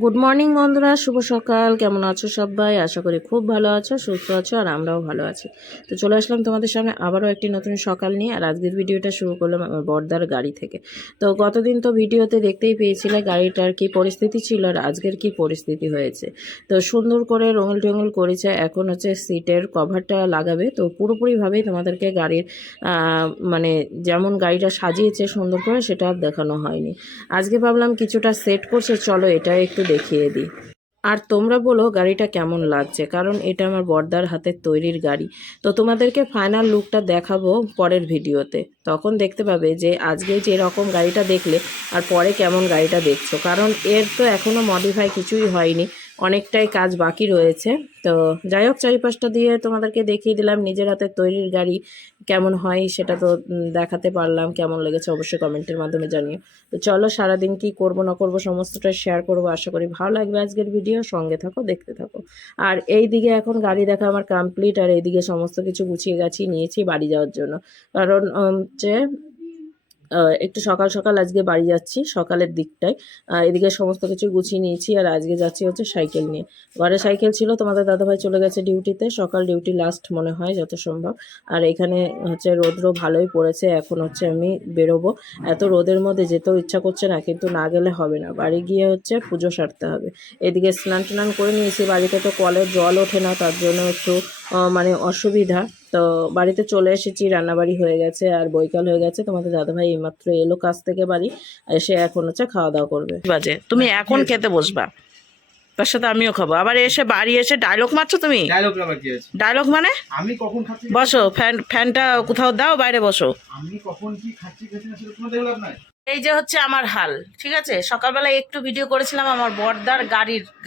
Good morning বন্ধুরা, শুভ সকাল। কেমন আছো সবাই? আশা করি খুব ভালো আছো, সুস্থ আছো, আর আমরাও ভালো আছি। তো চলে আসলাম তোমাদের সামনে আবারও একটি নতুন সকাল নিয়ে। আর আজকের ভিডিওটা শুরু করলাম আমার বড়দার গাড়ি থেকে। তো গতদিন তো ভিডিওতে দেখতেই পেয়েছিলে গাড়িটার কি পরিস্থিতি ছিল আর আজকের কি পরিস্থিতি হয়েছে। তো সুন্দর করে রঙিল টঙিল করেছে। এখন হচ্ছে সিটের কভারটা লাগাবে। তো পুরোপুরিভাবেই তোমাদেরকে গাড়ির মানে যেমন গাড়িটা সাজিয়েছে সুন্দর করে সেটা আর দেখানো হয়নি। আজকে ভাবলাম কিছুটা সেট করছে, চলো এটা একটু দেখিয়ে দিই। আর তোমরা বলো গাড়িটা কেমন লাগছে, কারণ এটা আমার বড়দার হাতের তৈরির গাড়ি। তো তোমাদেরকে ফাইনাল লুকটা দেখাবো পরের ভিডিওতে, তখন দেখতে পাবে যে আজকে যেরকম গাড়িটা দেখলে আর পরে কেমন গাড়িটা দেখছো। কারণ এর তো এখনও মডিফাই কিছুই হয়নি, অনেকটাই কাজ বাকি রয়েছে। তো যাই হোক, চারিপাশটা দিয়ে তোমাদেরকে দেখিয়ে দিলাম নিজের হাতের তৈরির গাড়ি কেমন হয় সেটা তো দেখাতে পারলাম। কেমন লেগেছে অবশ্যই কমেন্টের মাধ্যমে জানিও। তো চলো সারাদিন কি করব না করব সমস্তটা শেয়ার করব। আশা করি ভালো লাগবে আজকের ভিডিও, সঙ্গে থাকো, দেখতে থাকো। আর এই দিকে এখন গাড়ি দেখা আমার কমপ্লিট, আর এইদিকে সমস্ত কিছু গুছিয়ে গাছিয়ে নিয়েছি বাড়ি যাওয়ার জন্য। কারণ যে একটু সকাল সকাল আজকে বাড়ি যাচ্ছি, সকালের দিকটায়। এদিকে সমস্ত কিছু গুছিয়ে নিয়েছি, আর আজকে যাচ্ছি হচ্ছে সাইকেল নিয়ে। ঘরে সাইকেল ছিল, তোমাদের দাদাভাই চলে গেছে ডিউটিতে, সকাল ডিউটি লাস্ট মনে হয় যত সম্ভব। আর এখানে হচ্ছে রোদ্র ভালোই পড়েছে, এখন হচ্ছে আমি বেরোবো। এত রোদের মধ্যে যেতেও ইচ্ছা করছে না, কিন্তু না গেলে হবে না, বাড়ি গিয়ে হচ্ছে পুজো সারতে হবে। এদিকে স্নান টান করে নিয়েছি, বাড়িতে তো কলের জল ওঠে না, তার জন্য একটু মানে অসুবিধা। তো বাড়িতে চলে এসেছি, রান্নাবাড়ি হয়ে গেছে আর বৈকাল হয়ে গেছে। তোমাদের দাদাভাই এইমাত্র এলো কাজ থেকে বাড়ি, এসে এখন হচ্ছে খাওয়া দাওয়া করবে। বাজে তুমি এখন খেতে বসবা, তার সাথে আমিও খাবো। আবার এসে বাড়ি এসে ডায়লগ মারছো তুমি। ডায়লগ মানে আমি কখন খাচ্ছি, বসো, ফ্যানটা কোথাও দাও, বাইরে বসো। আমি কখন কি খাচ্ছি না সেটা তোমাদের লাভ নাই। এই যে হচ্ছে আমার হাল, ঠিক আছে। সকালবেলায় একটু ভিডিও করেছিলাম আমার বড়দার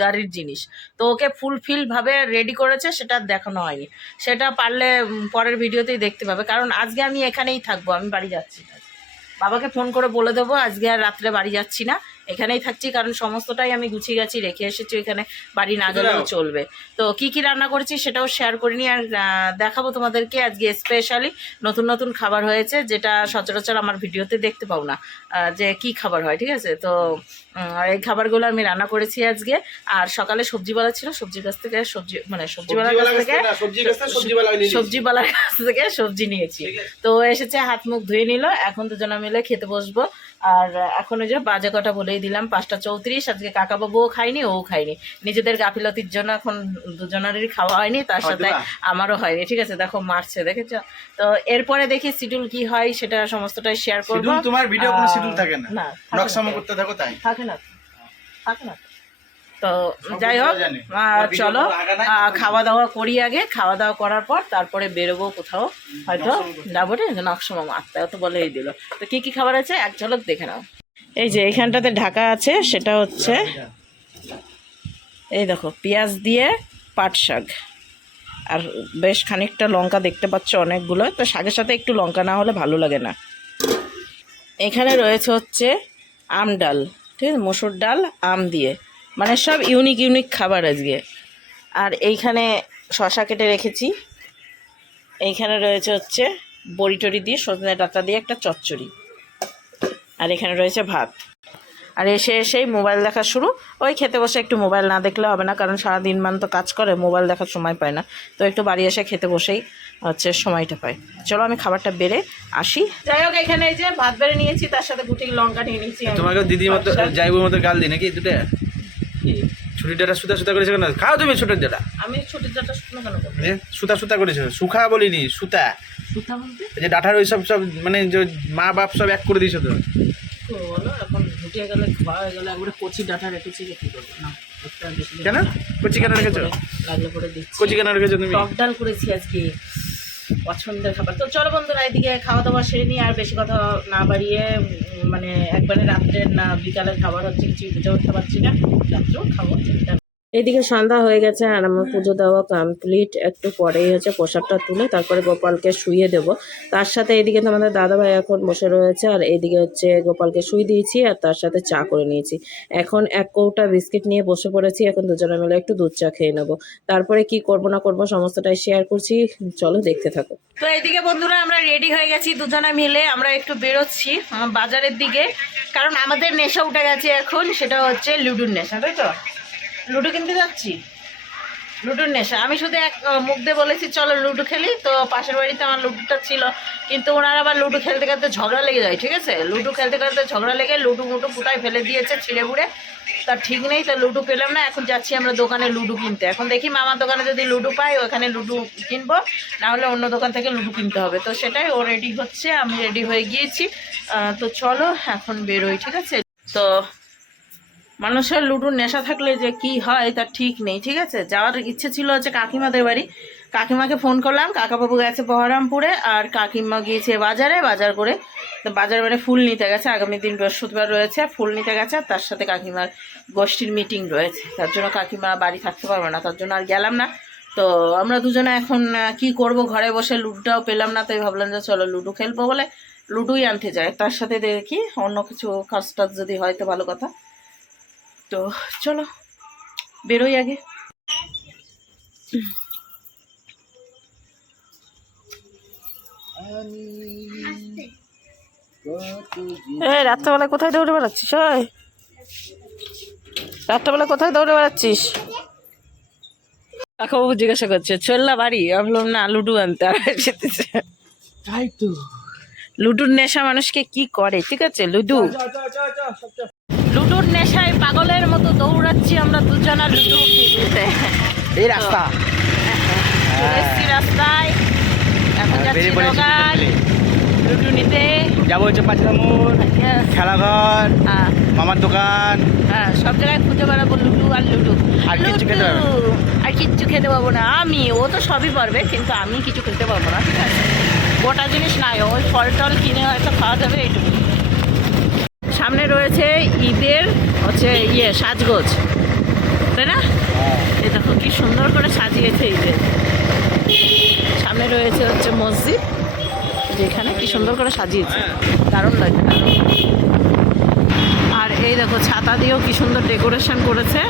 গাড়ির জিনিস, তো ওকে ফুলফিল ভাবে রেডি করেছে, সেটা দেখানো হয়নি। সেটা পারলে পরের ভিডিওতেই দেখতে পাবে। কারণ আজকে আমি এখানেই থাকবো, আমি বাড়ি যাচ্ছি না। বাবাকে ফোন করে বলে দেবো আজকে আর রাত্রে বাড়ি যাচ্ছি না, এখানেই থাকছি। কারণ সমস্তটাই আমি গুছিয়ে গেছি, রেখে এসেছি এখানে, বাড়ি না গেলেও চলবে। তো কি কি রান্না করেছি সেটাও শেয়ার করিনি, আর দেখাবো তোমাদেরকে। আজকে স্পেশালি নতুন নতুন খাবার হয়েছে, যেটা সচরাচর আমার ভিডিওতে দেখতে পাও না যে কি খাবার হয়, ঠিক আছে। তো এই খাবারগুলো আমি রান্না করেছি আজকে। আর সকালে সবজিওয়ালা ছিল, সবজির কাছ থেকে সবজিওয়ালার কাছ থেকে সবজি নিয়েছি। তো এসেছে, হাত মুখ ধুয়ে নিল, এখন দুজনে মিলে খেতে বসবো। আর এখন ওই যে বাজে কটা বলেই দিলাম, 5:34। আজকে কাকাবাবুও খায়নি, ও খায়নি। নিজেদের গাফিলতির জন্য এখন দুজনেরই খাওয়া হয়নি, তার সাথে আমারও হয়নি, ঠিক আছে। দেখো মারছে, দেখেছো। তো এরপরে দেখি শিডিউল কি হয় সেটা সমস্তটাই শেয়ার করবো। তোমার ভিডিও কোনো শিডিউল থাকে না, নকশামো করতে থাকো, তাই থাকে না। তো যাই হোক, চলো খাওয়া দাওয়া করি আগে। খাওয়া দাওয়া করার পর তারপরে বেরোবো কোথাও, হয়তো যাবো, ঠিক আছে। নকশামো আত্মাও তো বলেই দিল। তো কি কি খাবার আছে এক ঝলক দেখে নাও। এই যে এইখানটাতে ঢাকা আছে, সেটা হচ্ছে এই দেখো পেঁয়াজ দিয়ে পাট শাক, আর বেশ খানিকটা লঙ্কা দেখতে পাচ্ছ, অনেকগুলো। তো শাকের সাথে একটু লঙ্কা না হলে ভালো লাগে না। এখানে রয়েছে হচ্ছে আম ডাল, ঠিক আছে, মসুর ডাল আম দিয়ে, মানে সব ইউনিক খাবার আজকে। আর এইখানে শশা কেটে রেখেছি। এইখানে রয়েছে হচ্ছে বড়ি টড়ি দিয়ে, সজনে ডাঁটা দিয়ে একটা চচ্চড়ি। আর এখানে রয়েছে ভাত। আর এসেই মোবাইল দেখা শুরু। ওই খেতে বসে একটু মোবাইল না দেখলে হবে না, কারণ সারাদিন মান তো কাজ করে, মোবাইল দেখার সময় পায় না। তো একটু বাড়ি এসে খেতে বসেই হচ্ছে সময়টা পায়। চলো আমি খাবারটা বেড়ে আসি। যাই হোক, এখানে এই যে ভাত বেড়ে নিয়েছি, তার সাথে গুটি লঙ্কা নিয়ে নিয়েছি। তোমাকে দিদির মতো যাইবো মতো গাল দিই নাকি দুটো ছুটির ডাটা সুতা করেছে কেন? খাও তুমি ছুটির ডাটা। আমি ছুটির ডাটা শুকনো কেন করবো? সুতা করেছো, সুখা বলিনি, সুতা বলতে যে ডাটার ওই সব মানে মা বাপ সব এক করে দিয়েছো তো। বলো এখন ঘুটিয়ে গেলে খাওয়া হয়ে গেলে একবারে কচি ডাটা রেখেছি, কি করবো না। কেন কচি কেন রেখেছো? লাগলে পরে দিচ্ছি। কচি কেন রেখেছো তুমি? টক ডাল করেছি আজকে, পছন্দের খাবার। তো চলো বন্ধুরা, এদিকে খাওয়া দাওয়া সেরে নিয়ে আর বেশি কথা না বাড়িয়ে, মানে একবারে রাত্রের না বিকালের খাবার হচ্ছে কিছু বুঝে উঠতে পারছি না, রাত্রেও খাবো। এদিকে সন্ধ্যা হয়ে গেছে আর আমার পুজো দেওয়া কমপ্লিট। একটু পরেই হচ্ছে প্রসাদটা তুলে তারপরে গোপালকে শুইয়ে দেব। তার সাথে এদিকে তো আমাদের দাদাভাই এখন বসে রয়েছে, আর এদিকে হচ্ছে গোপালকে শুই দিয়েছি আর তার সাথে চা করে নিয়েছি। এখন এক কৌটা বিস্কিট নিয়ে বসে পড়েছি, এখন দুজনে মিলে একটু দুধ চা খেয়ে নেবো। তারপরে কি করব না করব সমস্তটাই শেয়ার করছি, চলো দেখতে থাকো। তো এইদিকে বন্ধুরা আমরা রেডি হয়ে গেছি দুজনে মিলে, আমরা একটু বেরোচ্ছি বাজারের দিকে, কারণ আমাদের নেশা উঠে গেছে এখন, সেটা হচ্ছে লুডুর নেশা, তাই তো? লুডো কিনতে যাচ্ছি, লুডোর নেশা। আমি শুধু এক মুখ দিয়ে বলেছি চলো লুডো খেলি, তো পাশের বাড়িতে আমার লুডোটা ছিল, কিন্তু ওনারা আবার লুডো খেলতে খেলতে ঝগড়া লেগে যায়, ঠিক আছে? লুডো খেলতে খেলতে ঝগড়া লেগে লুডো মুডো কোথায় ফেলে দিয়েছে ছিঁড়ে বুড়ে, তার ঠিক নেই। তো লুডো পেলাম না, এখন যাচ্ছি আমরা দোকানে লুডো কিনতে। এখন দেখি মামার দোকানে যদি লুডো পাই ওখানে লুডো কিনবো, না হলে অন্য দোকান থেকে লুডো কিনতে হবে। তো সেটাই, ও রেডি হচ্ছে, আমি রেডি হয়ে গিয়েছি। তো চলো এখন বেরোই, ঠিক আছে? তো মানুষের লুডোর নেশা থাকলে যে কি হয় তার ঠিক নেই, ঠিক আছে? যাওয়ার ইচ্ছে ছিল হচ্ছে কাকিমাদের বাড়ি, কাকিমাকে ফোন করলাম, কাকাবাবু গেছে বহরমপুরে আর কাকিমা গিয়েছে বাজারে, বাজার করে তো বাজারে মানে ফুল নিতে গেছে, আগামী দিন বৃহস্পতিবার রয়েছে, ফুল নিতে গেছে, আর তার সাথে কাকিমার গোষ্ঠীর মিটিং রয়েছে, তার জন্য কাকিমা বাড়ি থাকতে পারবে না, তার জন্য আর গেলাম না। তো আমরা দুজনে এখন কি করব, ঘরে বসে লুডোটাও পেলাম না, তাই ভাবলাম যে চলো লুডো খেলবো বলে লুডোই আনতে যায়, তার সাথে দেখি অন্য কিছু কাজ টাজ যদি হয় তো ভালো কথা। তো চলো বেরোই আগে। রাত্রেবেলা কোথায় দৌড়ে বেড়াচ্ছিস? ওই রাত্রেবেলা কোথায় দৌড়ে বেড়াচ্ছিস? কাকাবাবু জিজ্ঞাসা করছে চললা বাড়ি, আমি বললাম না লুডু আনতে, আর যেতেছে। তাই তো লুডুর নেশা মানুষকে কি করে, ঠিক আছে? লুডুর নেশায় পাগলের মতো দৌড়াচ্ছি আমরা দুজনা লুডু কিনতে। এই রাস্তা রাস্তায় এখন যাচ্ছি দোকান লুডু নিতে, যাবো হচ্ছে পাঁচলা মোড়, খেলাঘর, মামার দোকান, হ্যাঁ সব জায়গায় খুঁজে বেড়াবো লুডু আর লুডু। আর কিচ্ছু খেতে পারবে না, আর কিচ্ছু খেতে পারবো না আমি, ও তো সবই পারবে কিন্তু আমি কিছু খেতে পারবো না, ঠিক আছে? গোটা জিনিস নাই, ওই ফল টল কিনে হয়তো খাওয়া যাবে এইটুকু। সামনে রয়েছে ঈদের হচ্ছে সাজগোজ, তাই না? এই দেখো কি সুন্দর করে সাজিয়েছে ঈদের। সামনে রয়েছে হচ্ছে মসজিদ, যেখানে কি সুন্দর করে সাজিয়েছে, দারুণ লাগে। আর এই দেখো ছাতা দিয়েও কি সুন্দর ডেকোরেশন করেছে,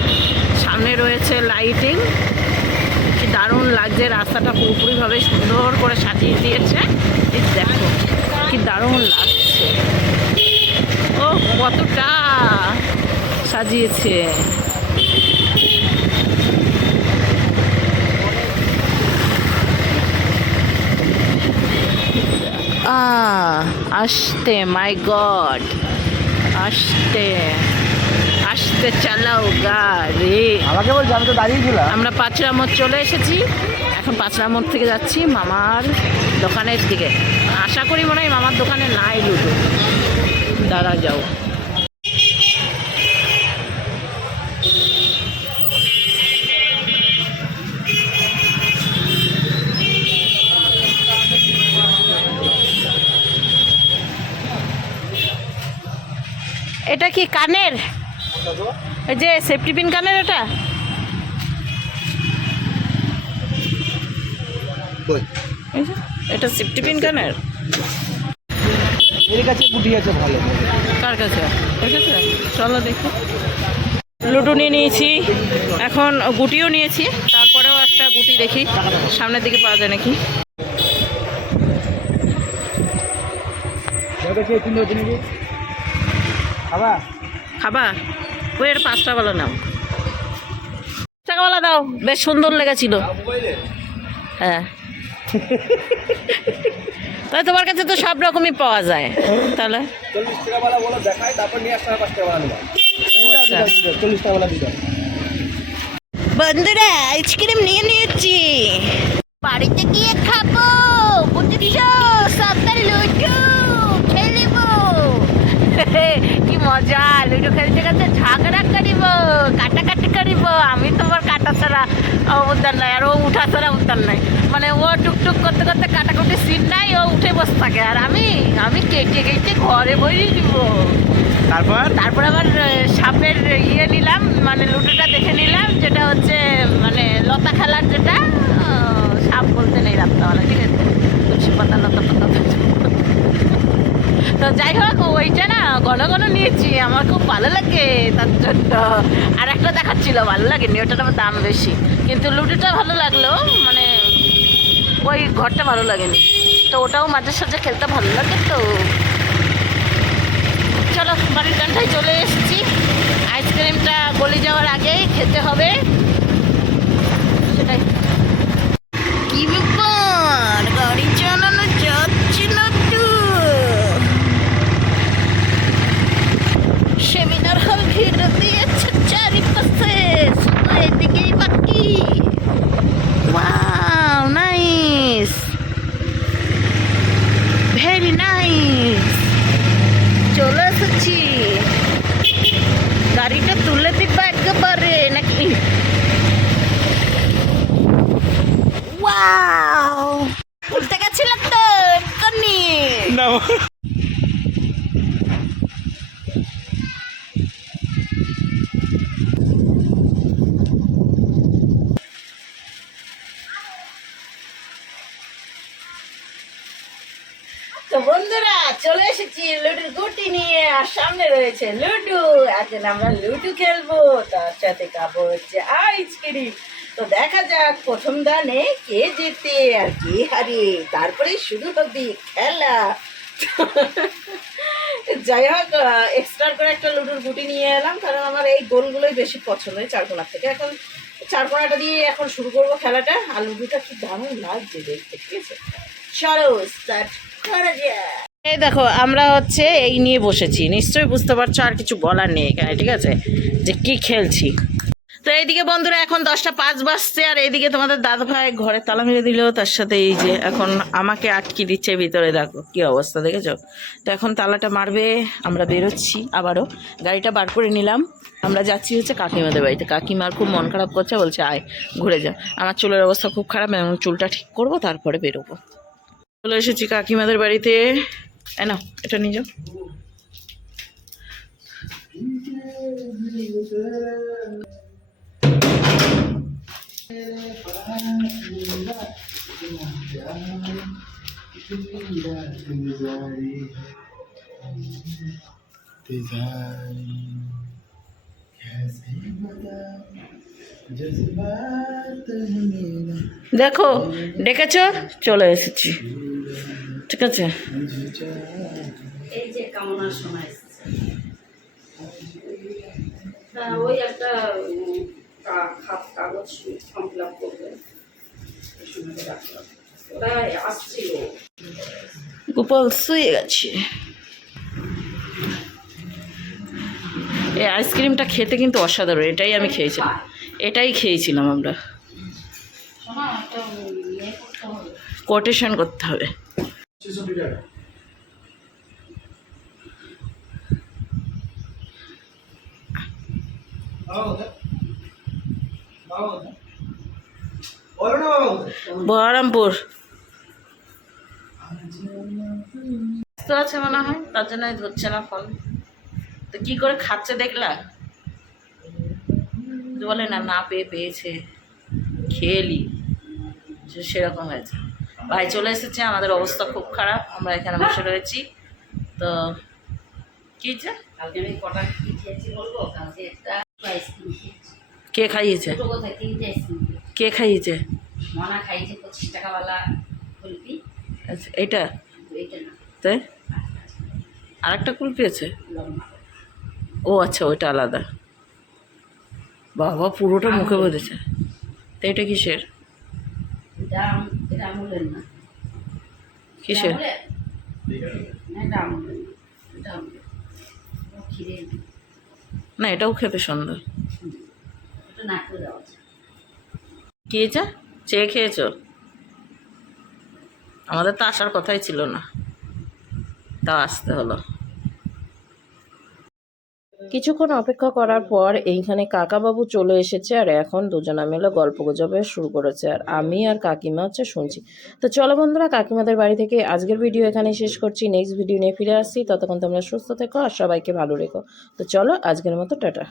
সামনে রয়েছে লাইটিং, কি দারুণ লাগছে, রাস্তাটা পুরোপুরিভাবে সুন্দর করে সাজিয়ে দিয়েছে। এই দেখো কি দারুণ লাগছে, ও কতটা সাজিয়েছে। আসতে মাই গড, আসতে আসতে চালাও গাড়ি। আমাকে বলছি, আমি তো দাঁড়িয়েছিলাম। আমরা পাঁচরা মোড় চলে এসেছি, এখন পাঁচরা মোড় থেকে যাচ্ছি মামার দোকানের দিকে। আশা করি মনে হয় মামার দোকানে নাই লুডো, দাঁড়া যাও। এটা কি কানের, এই যে সেফটি পিন কানের, এটা এটা সেফটি পিন কানের। এর কাছে গুটি আছে ভালো। কার কাছে? ঠিক আছে চলো দেখো। লুডো নিয়ে নিয়েছি, এখন গুটিও নিয়েছি, তারপরেও একটা গুটি দেখি সামনের দিকে পাওয়া যায় নাকি। খাবা খাবা? ওই এর 5 টাকাওয়ালা নাও, টাকাওয়ালা দাও, বেশ সুন্দর লেগেছিল। হ্যাঁ তাই তোমার কাছে তো সব রকমই পাওয়া যায়, তাহলে 40 টাকাওয়ালা বলো দেখাই, তারপর নিয়ে 5 টাকাওয়ালা নেবা। আচ্ছা 40 টাকাওয়ালা দিবা। বন্ধুরা আইসক্রিম নিয়ে নিয়েছি, বাড়িতে গিয়ে খাবো, বুঝেছো? সাতার লুডো খেলিব, কি মজা। লুডো খেলতে খেলতে ঝগড়া করিব, কাটাকাটি করিব। আমি তোমার কাটা ছাড়া উদ্যান নাই, আর ও উঠা ছাড়া উদ্যান নাই, মানে ও টুকটুক করতে করতে কাটাকুটি সিন নাই, ও উঠে বসে থাকে, আর আমি কেটে কেটে ঘরে বইয়ে দিব। তারপর আবার সাপের নিলাম, মানে লুডোটা দেখে নিলাম, যেটা হচ্ছে মানে লতা খেলার, যেটা সাপ বলতে নেই রাত্রাবেলা, ঠিক আছে, তুলসী পাতা লতা পাতা। তো যাই হোক, ওইটা না ঘন ঘন নিয়েছি, আমার খুব ভালো লাগে তার জন্য। আর একটা দেখাচ্ছিল, ভালো লাগেনি, ওটার আমার দাম বেশি, কিন্তু লুডোটা ভালো লাগলো, মানে ওই ঘরটা ভালো লাগেনি, তো ওটাও মাঝে সাঝে খেলতে ভালো লাগে। তো চলো, বাড়ির কানটায় চলে এসেছি, আইসক্রিমটা গলে যাওয়ার আগেই খেতে হবে, সেটাই। কি ব্যাপার, গাড়ি চালানো যাচ্ছে না তো? সেমিনার হল ঘিরে দিয়েছে চারিপাশে, শুধু এদিকেই বাকি। Wow, nice, very nice. চলে এসেছি, গাড়িটা তুলে দিবা একেবারে নাকি? ওয়াও, উঠতে গেছিলাম তো এক্ষুনি। না তো বন্ধুরা, চলে এসেছি লুডুর গুটি নিয়ে, আর সামনে রয়েছে লুডু। এখন আমরা লুডু খেলবো, তার সাথে খাবো হচ্ছে আইসক্রিম। তো দেখা যাক প্রথম দানে কে জেতে আর কে হারে, তারপরে শুরু হবে খেলা। যাই হোক, এক্সট্রা করে একটা লুডুর গুটি নিয়ে এলাম, কারণ আমার এই গোলগুলোই বেশি পছন্দ হয় চারকোনার থেকে। এখন চারকোনাটা দিয়ে এখন শুরু করবো খেলাটা। আর লুডুটা কি দারুণ লাগছে দেখতে, ঠিক আছে, চলো স্টার্ট করা যাক। এই দেখো, আমরা হচ্ছে এই নিয়ে বসেছি, নিশ্চয়ই বুঝতে পারছো, আর কিছু বলার নেই এখানে, ঠিক আছে, যে কি খেলছি। তো এইদিকে বন্ধুরা এখন 10টা 5 বাজছে, আর এইদিকে তোমাদের দাদা ভাই ঘরে তালা মেরে দিল, তার সাথে এই যে এখন আমাকে আটকে দিচ্ছে ভিতরে, দেখো কি অবস্থা, দেখেছো? তো এখন তালাটা মারবে, আমরা বেরোচ্ছি, আবারও গাড়িটা বার করে নিলাম, আমরা যাচ্ছি হচ্ছে কাকিমাদের বাড়িতে। কাকিমার খুব মন খারাপ করছে, বলছে আয় ঘুরে যা। আমার চুলের অবস্থা খুব খারাপ, এবং চুলটা ঠিক করবো, তারপরে বেরোবো। চলে এসেছি কাকিমাদের বাড়িতে, না এটা নিয়ে যাও। দেখো, ডেকেছ, চলে এসেছি, ঠিক আছে। এই যে কামনার সময় এসেছে, ওই একটা কাগজ ফর্ম ফিল আপ করবে, ওরা আসছিল। গোপাল শুয়ে গেছে। এই আইসক্রিমটা খেতে কিন্তু অসাধারণ, এটাই আমি খেয়েছিলাম, এটাই খেয়েছিলাম আমরা। কোটেশন করতে হবে। বহরমপুর ব্যস্ত আছে মনে হয়, তার জন্য ধরছে না ফোন। তো কি করে খাচ্ছে দেখলা? বলে না, না পেয়ে পেয়েছে, খেয়েলি, সেরকম হয়েছে। ভাই চলে এসেছে, আমাদের অবস্থা খুব খারাপ, আমরা এখানে বসে রয়েছি। তো কি যে কালকে আমি কটা কি খেয়েছি বলবো? কালকে একটা আইসক্রিম খেয়েছি। কে খাইয়েছে? কে খাইয়েছে? মনা খাইয়েছে 25 টাকাওয়ালা কুলফি। আচ্ছা, এইটা এইটা না, তাই আরেকটা কুলফি আছে। ও আচ্ছা, ওইটা আলাদা। বাবা, পুরোটা মুখে বেঁধেছে। তো এটা কিসের? কিসের? না, এটাও খেতে সুন্দর। খেয়েছে, চেয়ে খেয়েছো? আমাদের তো আসার কথাই ছিল না, তাও আসতে হলো। কিছুক্ষণ অপেক্ষা করার পর এইখানে কাকাবাবু চলে এসেছে, আর এখন দুজনা মিলে গল্প গুজবে শুরু করেছে, আর আমি আর কাকিমা হচ্ছে শুনছি। তো চলো বন্ধুরা, কাকিমাদের বাড়ি থেকে আজকের ভিডিও এখানে শেষ করছি, নেক্সট ভিডিও নিয়ে ফিরে আসছি। ততক্ষণ তোমরা সুস্থ থেকো আর সবাইকে ভালো রেখো। তো চলো, আজকের মতো টাটা।